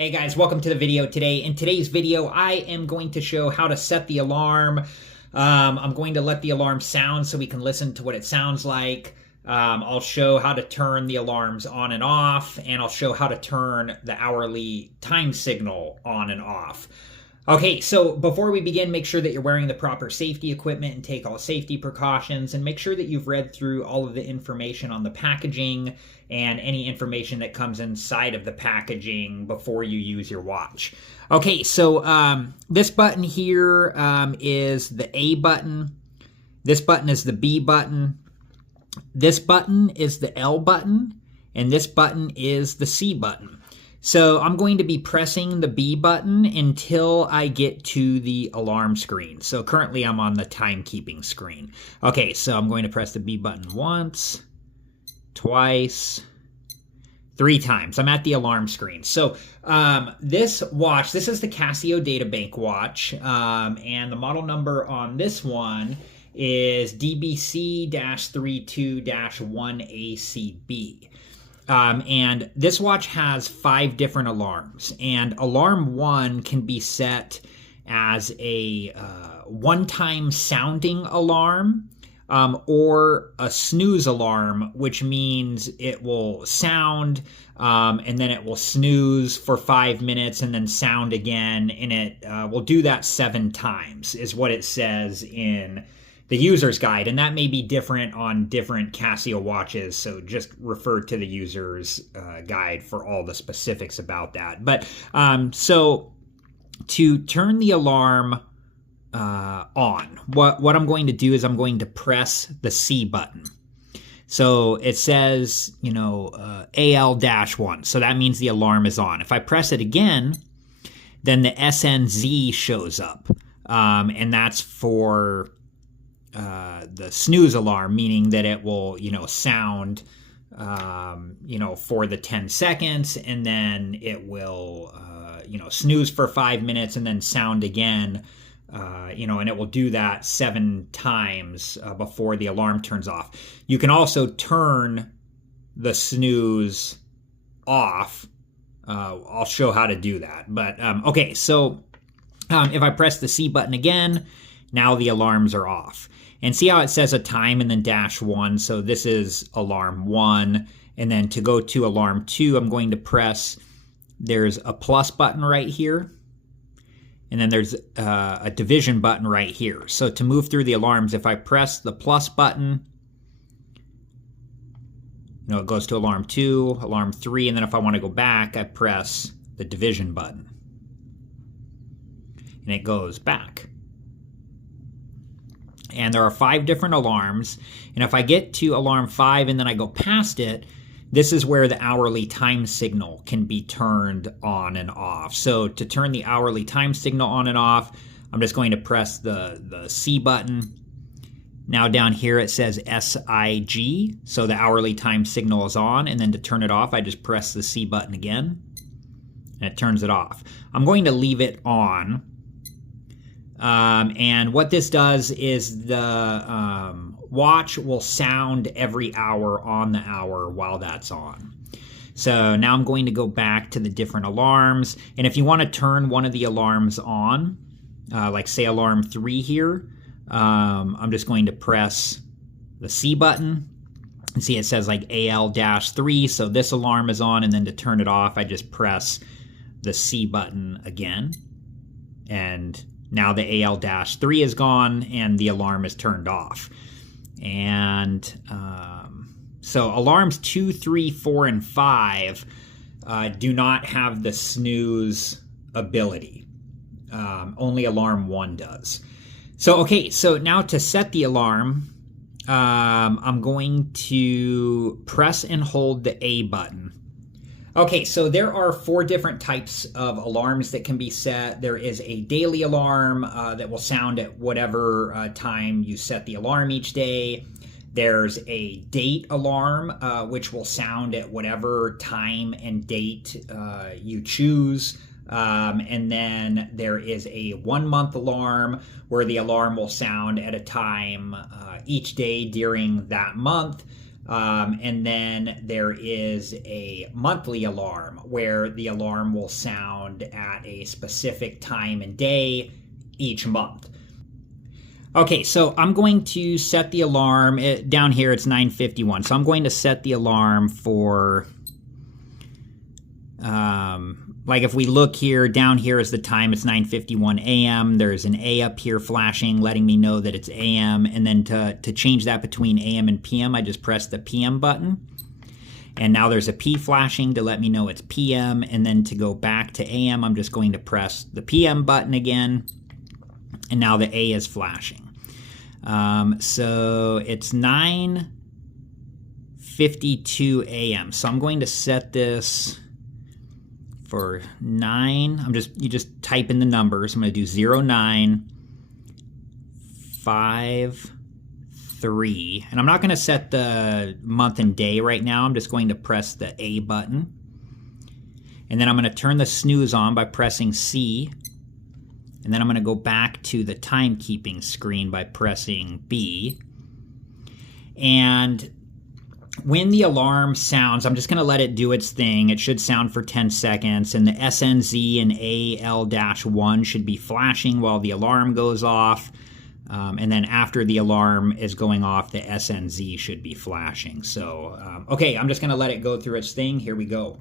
Hey guys, welcome to the video today. In today's video, I am going to show how to set the alarm. I'm going to let the alarm sound so we can listen to what it sounds like. I'll show how to turn the alarms on and off, and I'll show how to turn the hourly time signal on and off. Okay, so before we begin, make sure that you're wearing the proper safety equipment and take all safety precautions, and make sure that you've read through all of the information on the packaging and any information that comes inside of the packaging before you use your watch. Okay, so this button here is the A button. This button is the B button. This button is the L button, and this button is the C button. So I'm going to be pressing the B button until I get to the alarm screen. So currently I'm on the timekeeping screen. Okay, so I'm going to press the B button once, twice, 3 times. I'm at the alarm screen. So this watch, this is the Casio Databank watch, and the model number on this one is DBC-32-1ACB. And this watch has 5 different alarms, and alarm 1 can be set as a one-time sounding alarm or a snooze alarm, which means it will sound and then it will snooze for 5 minutes and then sound again, and it will do that 7 times is what it says in the user's guide, and that may be different on different Casio watches, so just refer to the user's guide for all the specifics about that. But so to turn the alarm on, what I'm going to do is I'm going to press the C button. So it says, AL-1, so that means the alarm is on. If I press it again, then the SNZ shows up, and that's for the snooze alarm, meaning that it will, sound, for the 10 seconds, and then it will, snooze for 5 minutes and then sound again, and it will do that 7 times before the alarm turns off. You can also turn the snooze off. I'll show how to do that. But, okay, so if I press the C button again, now the alarms are off. And see how it says a time and then -1. So this is alarm 1. And then to go to alarm 2, I'm going to press, there's a plus button right here. And then there's a division button right here. So to move through the alarms, if I press the plus button, it goes to alarm 2, alarm 3. And then if I want to go back, I press the division button. And it goes back. And there are 5 different alarms, and if I get to alarm 5 and then I go past it, this is where the hourly time signal can be turned on and off. So to turn the hourly time signal on and off, I'm just going to press the C button. Now down here it says SIG, so the hourly time signal is on, and then to turn it off, I just press the C button again, and it turns it off. I'm going to leave it on. And what this does is the watch will sound every hour on the hour while that's on. So now I'm going to go back to the different alarms. And if you want to turn one of the alarms on, like say alarm 3 here, I'm just going to press the C button. And see it says like AL-3, so this alarm is on, and then to turn it off, I just press the C button again. And now the AL-3 is gone and the alarm is turned off. And so alarms 2, 3, 4, and 5 do not have the snooze ability. Only alarm 1 does. So, okay, so now to set the alarm, I'm going to press and hold the A button. Okay, so there are 4 different types of alarms that can be set. There is a daily alarm that will sound at whatever time you set the alarm each day. There's a date alarm, which will sound at whatever time and date you choose. And then there is a 1-month alarm where the alarm will sound at a time each day during that month. And then there is a monthly alarm where the alarm will sound at a specific time and day each month. Okay, so I'm going to set the alarm. Down here it's 9:51. So I'm going to set the alarm for, like if we look here, down here is the time, it's 9:51 a.m. There's an A up here flashing, letting me know that it's a.m. And then to change that between a.m. and p.m., I just press the p.m. button. And now there's a P flashing to let me know it's p.m. And then to go back to a.m., I'm just going to press the p.m. button again. And now the A is flashing. So it's 9:52 a.m. So I'm going to set this for 9. You just type in the numbers. I'm going to do 0953. And I'm not going to set the month and day right now. I'm just going to press the A button. And then I'm going to turn the snooze on by pressing C. And then I'm going to go back to the timekeeping screen by pressing B. And when the alarm sounds, I'm just going to let it do its thing. It should sound for 10 seconds. And the SNZ and AL-1 should be flashing while the alarm goes off. And then after the alarm is going off, the SNZ should be flashing. So, okay, I'm just going to let it go through its thing. Here we go.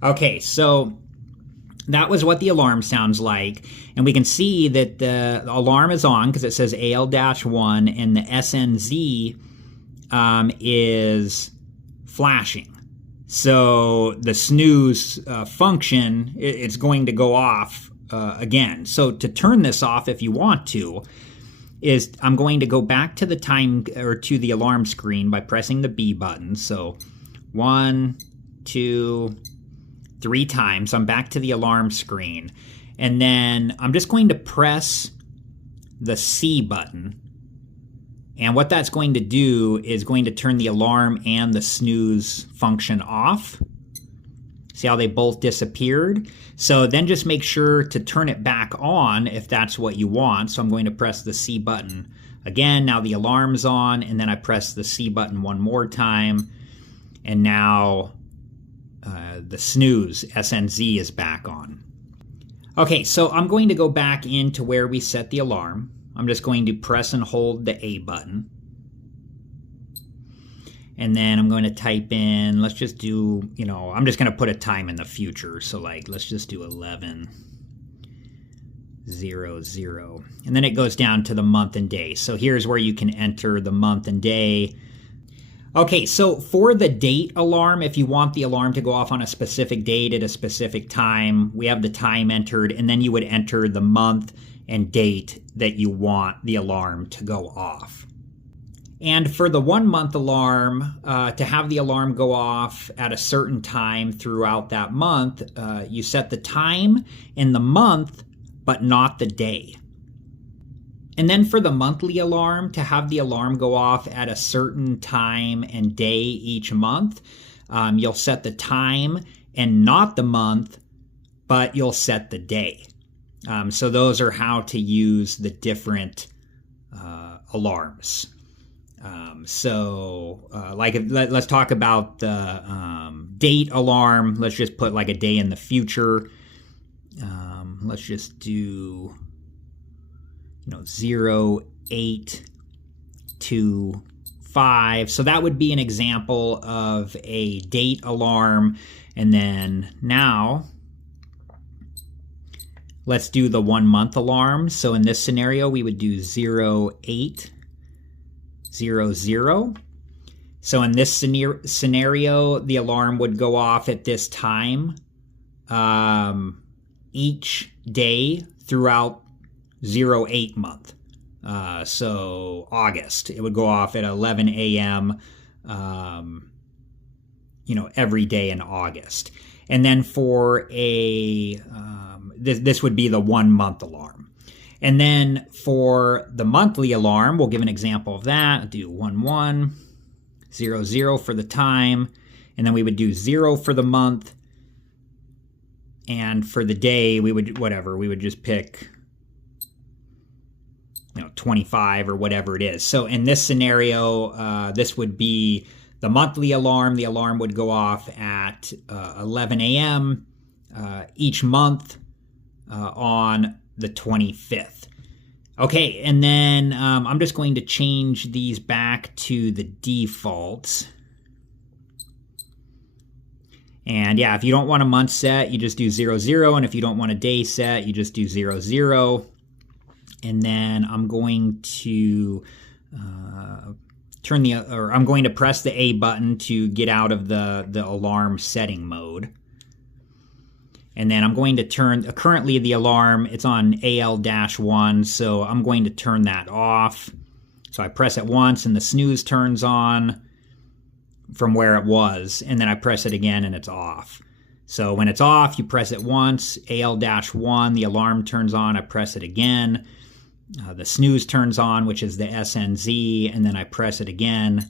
Okay, so that was what the alarm sounds like. And we can see that the alarm is on because it says AL-1 and the SNZ is flashing. So the snooze function, it's going to go off again. So to turn this off if you want to, is I'm going to go back to the time or to the alarm screen by pressing the B button. So 1, 2, 3 times. I'm back to the alarm screen. And then I'm just going to press the C button. And what that's going to do is going to turn the alarm and the snooze function off. See how they both disappeared? So then just make sure to turn it back on if that's what you want. So I'm going to press the C button again. Now the alarm's on, and then I press the C button one more time. And now the snooze, SNZ, is back on. Okay, so I'm going to go back into where we set the alarm. I'm just going to press and hold the A button. And then I'm going to type in, let's just do, I'm just going to put a time in the future. So let's just do 11:00. And then it goes down to the month and day. So here's where you can enter the month and day. Okay, so for the date alarm, if you want the alarm to go off on a specific date at a specific time, we have the time entered, and then you would enter the month and date that you want the alarm to go off. And for the 1 month alarm, to have the alarm go off at a certain time throughout that month, you set the time and the month, but not the day. And then for the monthly alarm, to have the alarm go off at a certain time and day each month, you'll set the time and not the month, but you'll set the day. So those are how to use the different alarms. Let's talk about the date alarm. Let's just put like a day in the future. Let's just do 0825. So that would be an example of a date alarm. And then now let's do the 1 month alarm. So in this scenario, we would do 0800. So in this scenario, the alarm would go off at this time each day throughout 08 month. So August, it would go off at 11 a.m. Every day in August. And then for this would be the 1 month alarm. And then for the monthly alarm, we'll give an example of that. Do 1100 for the time. and then we would do 0 for the month, and for the day we would just pick 25 or whatever it is. So in this scenario, this would be the monthly alarm. The alarm would go off at 11 a.m. Each month on the 25th. Okay, and then I'm just going to change these back to the defaults. And yeah, if you don't want a month set, you just do 0, 0. And if you don't want a day set, you just do 0, 0. And then I'm going to I'm going to press the A button to get out of the alarm setting mode. And then I'm going to turn, currently the alarm, it's on AL-1, so I'm going to turn that off. So I press it once and the snooze turns on from where it was, and then I press it again and it's off. So when it's off, you press it once, AL-1, the alarm turns on, I press it again. The snooze turns on, which is the SNZ, and then I press it again,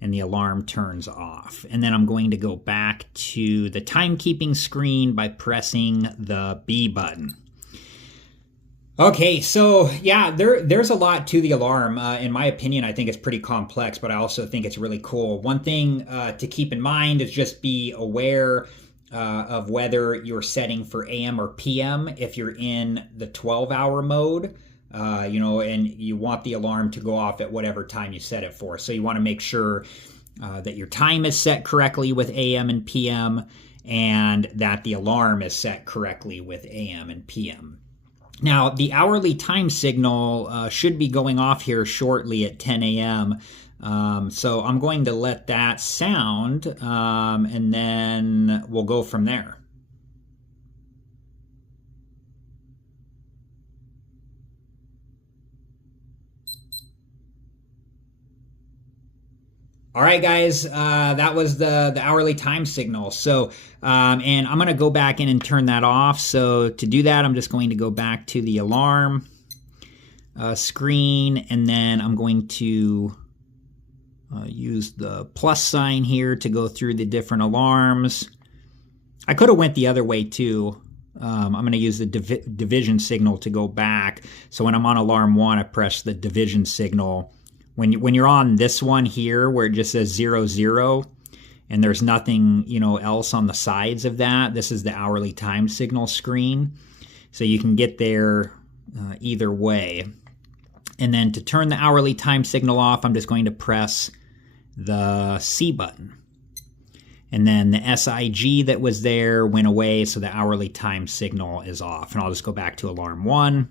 and the alarm turns off. And then I'm going to go back to the timekeeping screen by pressing the B button. Okay, so yeah, there's a lot to the alarm. In my opinion, I think it's pretty complex, but I also think it's really cool. One thing to keep in mind is just be aware of whether you're setting for AM or PM if you're in the 12-hour mode. And you want the alarm to go off at whatever time you set it for. So you want to make sure that your time is set correctly with AM and PM, and that the alarm is set correctly with AM and PM. Now, the hourly time signal should be going off here shortly at 10 a.m. So I'm going to let that sound, and then we'll go from there. All right, guys, that was the hourly time signal. So, and I'm going to go back in and turn that off. So to do that, I'm just going to go back to the alarm screen, and then I'm going to use the plus sign here to go through the different alarms. I could have went the other way too. I'm going to use the division signal to go back. So when I'm on alarm 1, I press the division signal. When you're on this one here where it just says 0, 0, and there's nothing else on the sides of that, this is the hourly time signal screen. So you can get there either way. And then to turn the hourly time signal off, I'm just going to press the C button. And then the SIG that was there went away, so the hourly time signal is off. And I'll just go back to alarm 1.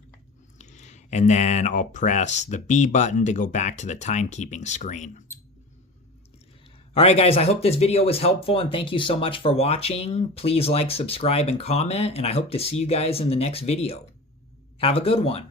And then I'll press the B button to go back to the timekeeping screen. All right, guys, I hope this video was helpful, and thank you so much for watching. Please like, subscribe, and comment, and I hope to see you guys in the next video. Have a good one.